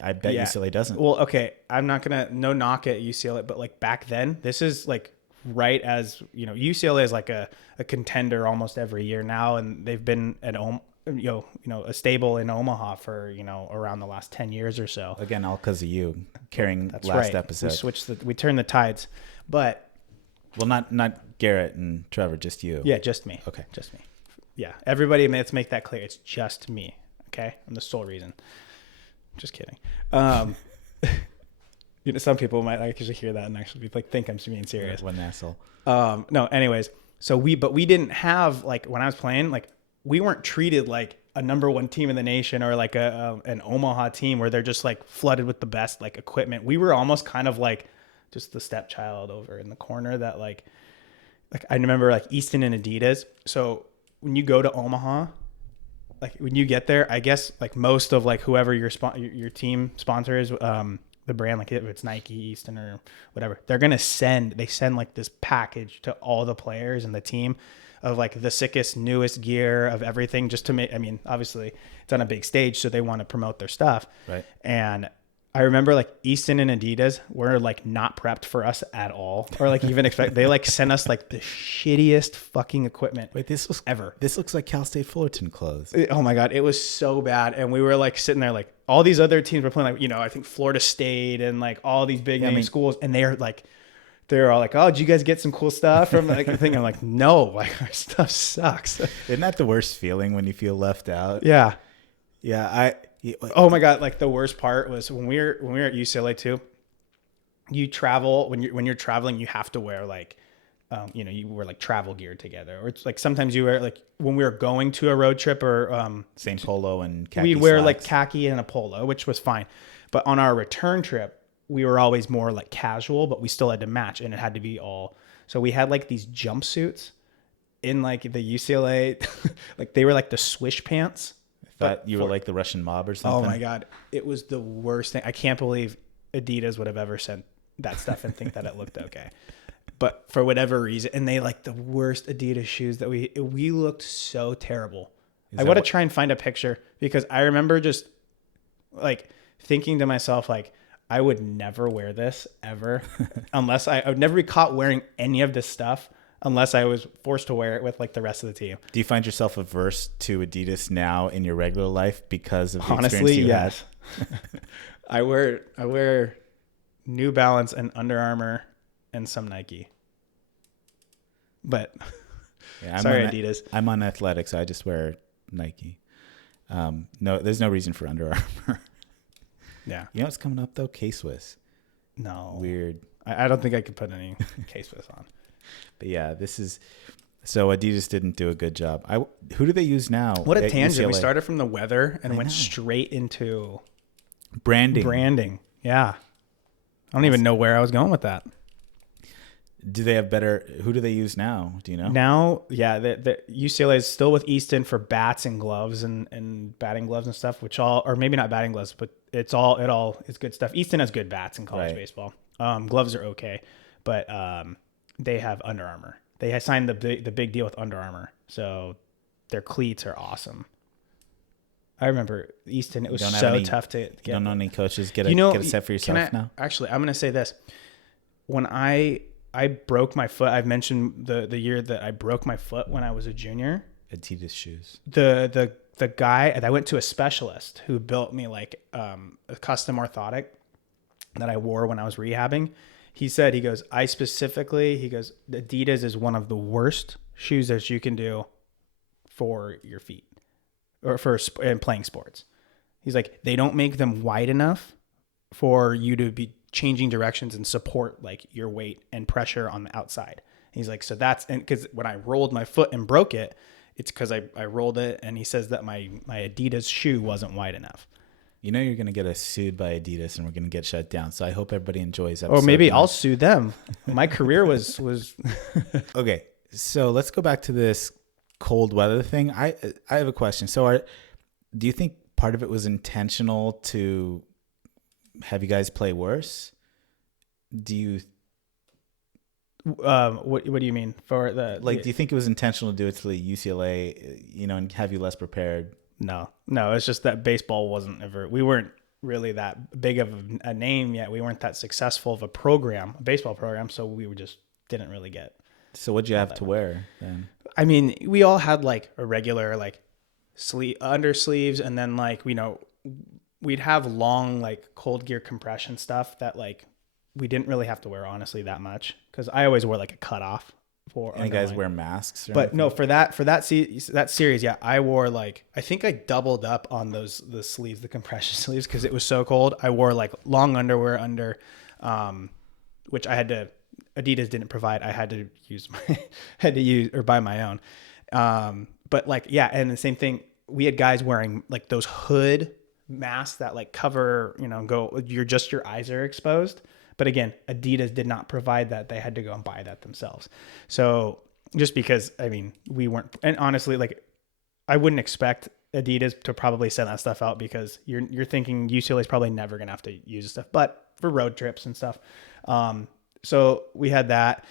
I bet UCLA doesn't. Well, okay, I'm not gonna no knock at UCLA, but like back then, this is like right as UCLA is like a contender almost every year now, and they've been at a stable in Omaha for around the last 10 years or so. Again, all because of you carrying That's last right. episode. We turned the tides, but well, not Garrett and Trevor, just you. Yeah, just me. Okay, just me. Yeah, everybody, let's make that clear. It's just me. Okay, I'm the sole reason. Just kidding. Some people might actually hear that and actually be like, think I'm being serious. One asshole. No, anyways. So we didn't have, like, when I was playing, like, we weren't treated like a number one team in the nation or like an Omaha team where they're just like flooded with the best like equipment. We were almost kind of like just the stepchild over in the corner that like I remember like Easton and Adidas. So when you go to Omaha, like when you get there, I guess like most of like whoever your team sponsor is, the brand, like if it's Nike, Easton, or whatever, they send like this package to all the players and the team of like the sickest, newest gear of everything, just to make, I mean, obviously it's on a big stage, so they want to promote their stuff. Right. And I remember like Easton and Adidas were like not prepped for us at all, or like even expect, they like sent us like the shittiest fucking equipment. Wait, this looks like Cal State Fullerton clothes. Oh my God. It was so bad. And we were like sitting there, like all these other teams were playing, like, I think Florida State and like all these big name schools. And they're all like, oh, did you guys get some cool stuff from like the thing? I'm like, no, like our stuff sucks. Isn't that the worst feeling when you feel left out? Yeah. Yeah. Oh my God. Like the worst part was when we were at UCLA too, you travel, when you're traveling, you have to wear like, you wear like travel gear together, or it's like sometimes you wear like when we were going to a road trip or, same polo and khaki we'd wear slacks. like khaki and a polo, which was fine. But on our return trip, we were always more like casual, but we still had to match, and it had to be all. So we had like these jumpsuits in like the UCLA, like they were like the swish pants. I thought you were like the Russian mob or something. Oh my God. It was the worst thing. I can't believe Adidas would have ever sent that stuff and think that it looked okay. But for whatever reason, and they like the worst Adidas shoes that we looked so terrible. I want to try and find a picture, because I remember just like thinking to myself, like, I would never wear this ever unless I would never be caught wearing any of this stuff unless I was forced to wear it with like the rest of the team. Do you find yourself averse to Adidas now in your regular life because of the Honestly, experience you yes. I wear New Balance and Under Armour and some Nike. But yeah, sorry, Adidas. I'm on athletics, so I just wear Nike. No, there's no reason for Under Armour. Yeah. You know what's coming up though? K-Swiss. No. Weird. I don't think I could put any K-Swiss on. But yeah, so Adidas didn't do a good job. Who do they use now? What a tangent. UCLA? We started from the weather and went straight into branding. Yeah. I don't even know where I was going with that. Do they have who do they use now? Do you know? Now, yeah, the UCLA is still with Easton for bats and gloves and batting gloves and stuff, or maybe not batting gloves, but it all is good stuff. Easton has good bats in college baseball. Gloves are okay, but they have Under Armour. They signed the big deal with Under Armour, so their cleats are awesome. I remember Easton. It was so tough to get. You don't know any coaches. Get a set for yourself now. Actually, I'm going to say this. When I broke my foot, I've mentioned the year that I broke my foot when I was a junior. Adidas shoes. The guy, I went to a specialist who built me like a custom orthotic that I wore when I was rehabbing. He goes, Adidas is one of the worst shoes that you can do for your feet or for playing sports. He's like, they don't make them wide enough for you to be changing directions and support like your weight and pressure on the outside. He's like, so because when I rolled my foot and broke it, it's because I rolled it. And he says that my Adidas shoe wasn't wide enough. You know, you're going to get us sued by Adidas and we're going to get shut down. So I hope everybody enjoys episode. Or maybe I'll sue them. My career was. Okay. So let's go back to this cold weather thing. I have a question. So do you think part of it was intentional to have you guys play worse? Do you? What do you mean for the? Like, do you think it was intentional to do it to the UCLA, and have you less prepared? No, it's just that baseball wasn't ever. We weren't really that big of a name yet. We weren't that successful of a program, a baseball program. So we were just didn't really get So what'd you all have that to much. wear then? I mean, we all had like a regular like sleeve under sleeves, and then like we'd have long like cold gear compression stuff that like we didn't really have to wear honestly that much because I always wore like a cutoff for Any under guys mine. wear masks or But no, anything? for that series, yeah, I wore like I think I doubled up on the sleeves, the compression sleeves, because it was so cold. I wore like long underwear under, which I had to. Adidas didn't provide. I had to use my had to use or buy my own. But like yeah, and the same thing. We had guys wearing like those hood masks that like cover, go your eyes are exposed. But again, Adidas did not provide that. They had to go and buy that themselves. So just because I mean we weren't, and honestly, like I wouldn't expect Adidas to probably send that stuff out because you're thinking UCLA is probably never gonna have to use this stuff, but for road trips and stuff. So we had that.